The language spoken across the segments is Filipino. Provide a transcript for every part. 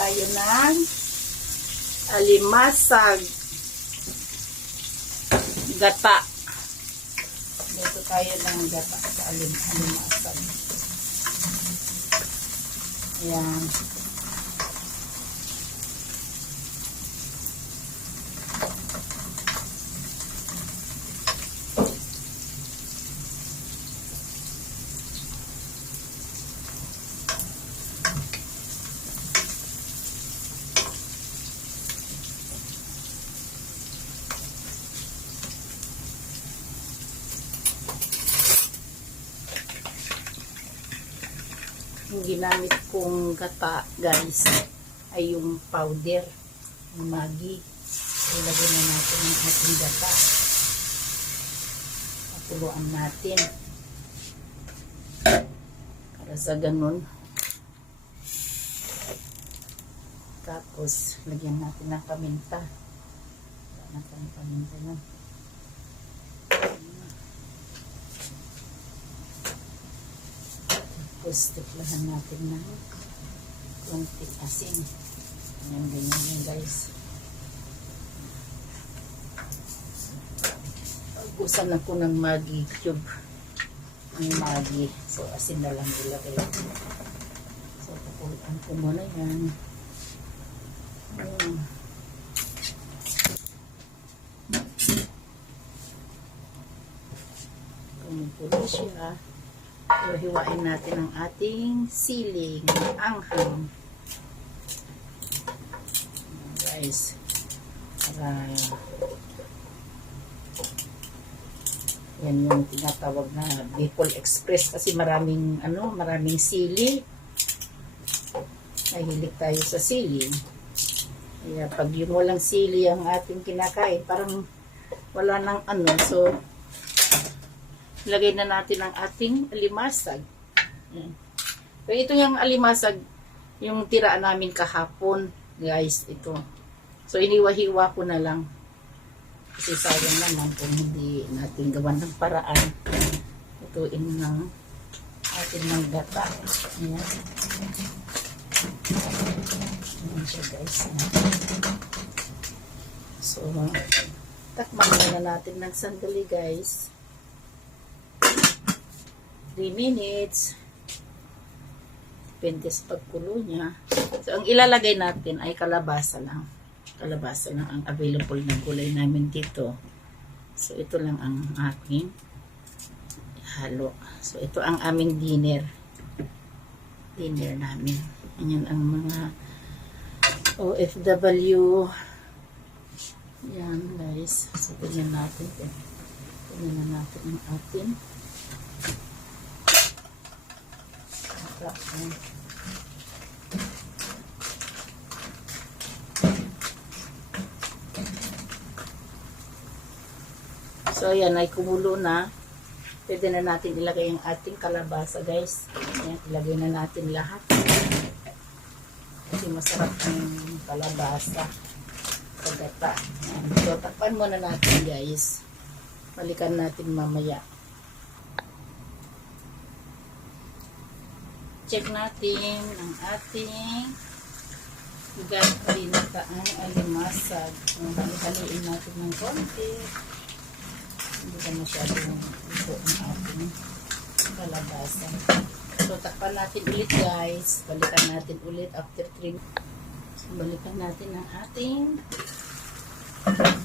tayo ng alimasag gata. Dito tayo ng gata sa alimasag. Ayan. Yung ginamit kong gata, guys, ay yung powder, yung Maggi. Ilagay na natin ang ating gata. Pakuluan natin. Para sa ganun. Tapos, lagyan natin ng paminta. Lagyan natin ng paminta na. Tapos, tiplahan natin ng konting asin. Ayan, ganyan yun, guys. Usan ako ng Maggi cube. Ang Maggi. So, asin na lang ilagay. So, pakulaan ko muna yan. Kumupulo siya. So, hiwain natin ang ating siling anghang. Guys, para yan yung tinatawag na Bicol Express kasi maraming sili. Mahilig tayo sa sili. Kaya pag yung walang sili ang ating kinakain, parang wala nang so lagay na natin ang ating alimasag. So, ito yung alimasag, yung tira namin kahapon, guys, ito. So, iniwa-hiwa ko na lang. Kasi sayang naman kung hindi natin gawan ng paraan. Ituin ng atin ng gata. Ayan. Ayan siya, guys. So, takman na natin ng sandali, guys. 3 minutes. Depende sa pagkulo niya. So, ang ilalagay natin ay kalabasa lang. Kalabasa lang ang available na gulay namin dito. So, ito lang ang aking halo. So, ito ang aming dinner. Dinner namin. Ayan ang mga OFW. Yan, guys. So, tingnan natin. Tingnan na natin ang atin. So, ayan, ay kumulo na. Pwede na natin ilagay ang ating kalabasa, guys. Ayan, ilagay na natin lahat. Kasi masarap ang kalabasa sa gata. So, takpan muna natin, guys. Balikan natin mamaya. Check natin ang ating ginataang alimasag. Haluin natin ng konti. Hindi ka masyadong ito ang ating kalabasa. So, takpan natin ulit, guys. Balikan natin ulit after 3 minutes. So, balikan natin ang ating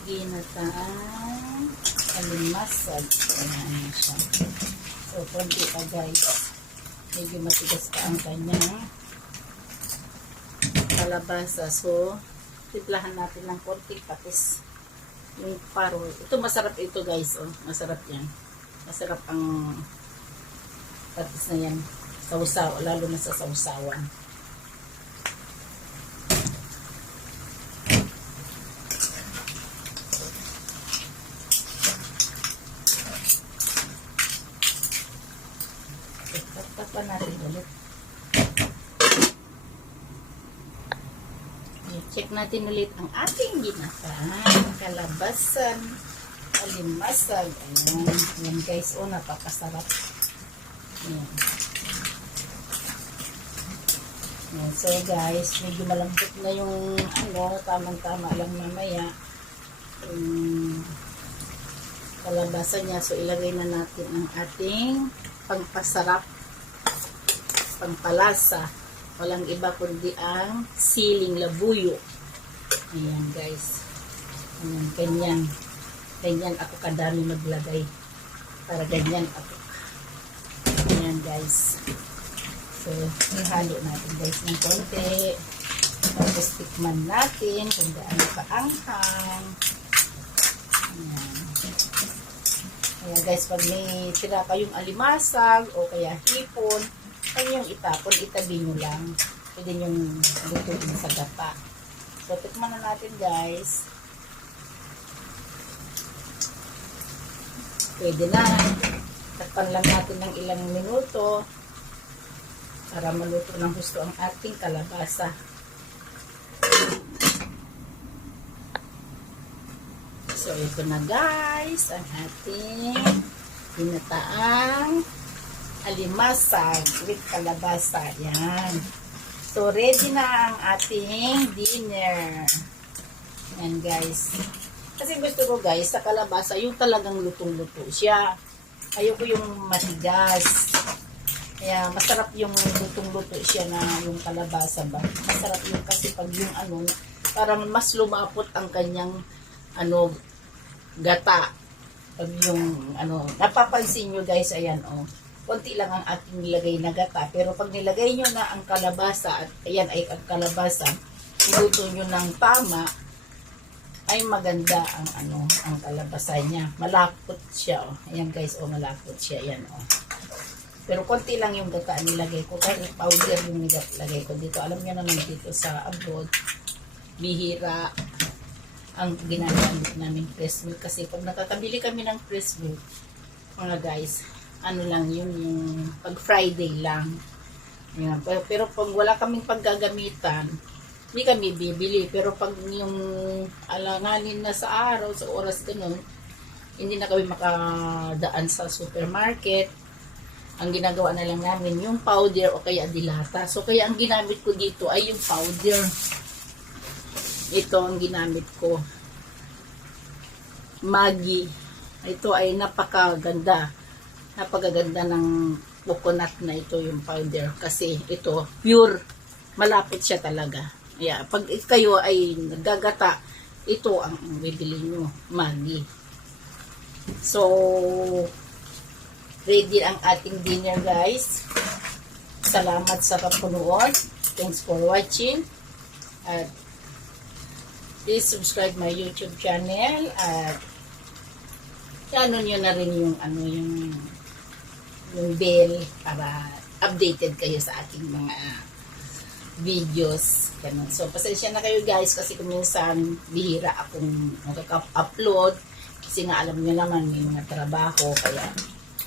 ginataang alimasag. Ayan siya. So, konti pa, guys. Medyo matigas pa ang kanyang kalabasa. So, tiplahan natin ng konting patis. Yung paro. Ito masarap ito, guys. Oh, masarap yan. Masarap ang patis na yan. Sausaw, lalo na sa sausawan. Tapan natin ulit. Check natin ulit ang ating ginataang kalabasan, alimasag. Ayan. Ayan, guys. Oh, napakasarap. Ayan. Ayan, so guys, medyo malambot na yung ano, tamang-tama lang mamaya. Kalabasa niya. So, ilagay na natin ang ating pangpasarap, pangpalasa. Walang iba kundi ang siling labuyo. Ayan guys. Ayan, ganyan. Ganyan ako kadami maglagay. Para ganyan ako. Ayan guys. So, ihalo natin guys ng konti. Tapos tikman natin kung gaano kaanghang. Ayan. Ayan guys, pag may tira kayong alimasag o kaya hipon, ay yung itapon, itabi nyo lang. Pwede yung lutuin sa gata. So, tikman na natin guys. Pwede na. Takpan lang natin ng ilang minuto para maluto ng gusto ang ating kalabasa. So, ito na guys, ang ating ginataang alimasag with kalabasa. Yan. So, ready na ang ating dinner. Yan guys. Kasi gusto ko guys, sa kalabasa, yung talagang lutong-luto siya. Ayoko yung matigas. Kaya masarap yung lutong-luto siya na yung kalabasa ba. Masarap yung kasi pag yung ano, parang mas lumapot ang kanyang ano, gata. Pag yung ano, napapansin nyo guys, ayan oh. Konti lang ang ating nilagay na gata. Pero pag nilagay nyo na ang kalabasa, at ayan ay ang kalabasa, niluto nyo ng tama, ay maganda ang ano, ang kalabasa niya. Malapot siya, oh. Ayan guys, oh, malapot siya, ayan, oh. Pero konti lang yung gata nilagay ko. Kahit powder yung nilagay ko dito. Alam niyo naman dito sa abroad, bihira ang ginagamit namin fresh milk. Kasi pag nakakabili kami ng fresh milk, mga guys, ano lang yun, yung pag Friday lang. Ayan. Pero pag wala kaming paggagamitan, hindi kami bibili. Pero pag yung alanganin na sa araw, sa oras ganun, hindi na kami makadaan sa supermarket. Ang ginagawa na lang namin, yung powder o kaya dilata. So, kaya ang ginamit ko dito ay yung powder. Ito ang ginamit ko. Maggi. Ito ay napakaganda. Napakaganda ng coconut na ito, yung powder. Kasi ito, pure. Malapot siya talaga. Yeah, pag kayo ay nagagata, ito ang bibili nyo, Maggi. So, ready ang ating dinner guys. Salamat sa papunood. Thanks for watching. At please subscribe my YouTube channel. At ano nyo na rin yung ano yung bell para updated kayo sa ating mga videos. Ganun. So, pasensya na kayo guys kasi kung minsan bihira akong nakaka-upload kasi nga alam nyo naman may mga trabaho kaya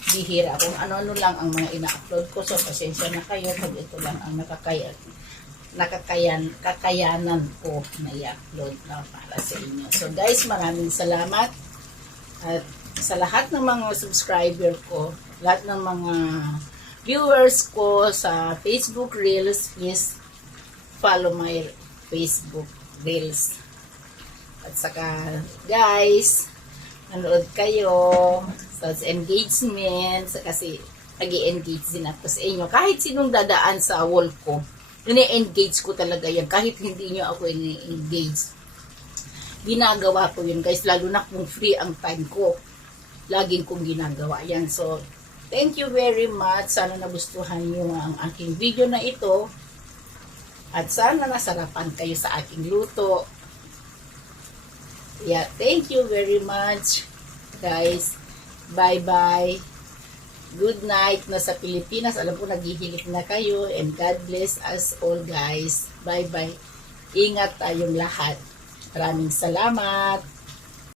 bihira kung ano-ano lang ang mga ina-upload ko. So, pasensya na kayo pag ito lang ang kakayanan ko na i-upload na para sa inyo. So, guys, maraming salamat. At sa lahat ng mga subscriber ko, lahat ng mga viewers ko sa Facebook Reels, please follow my Facebook Reels. At saka, guys, nanood kayo sa engagement kasi nag-i-engage din ako sa inyo. Kahit sinong dadaan sa wall ko, nini-engage ko talaga yan. Kahit hindi nyo ako nini-engage, ginagawa ko yun guys. Lalo na kung free ang time ko, laging kong ginagawa yan. So, thank you very much. Sana nagustuhan nyo ang aking video na ito. At sana nasarapan kayo sa aking luto. Yeah, thank you very much, guys. Bye-bye. Good night na sa Pilipinas. Alam ko naghihilit na kayo. And God bless us all, guys. Bye-bye. Ingat tayong lahat. Maraming salamat.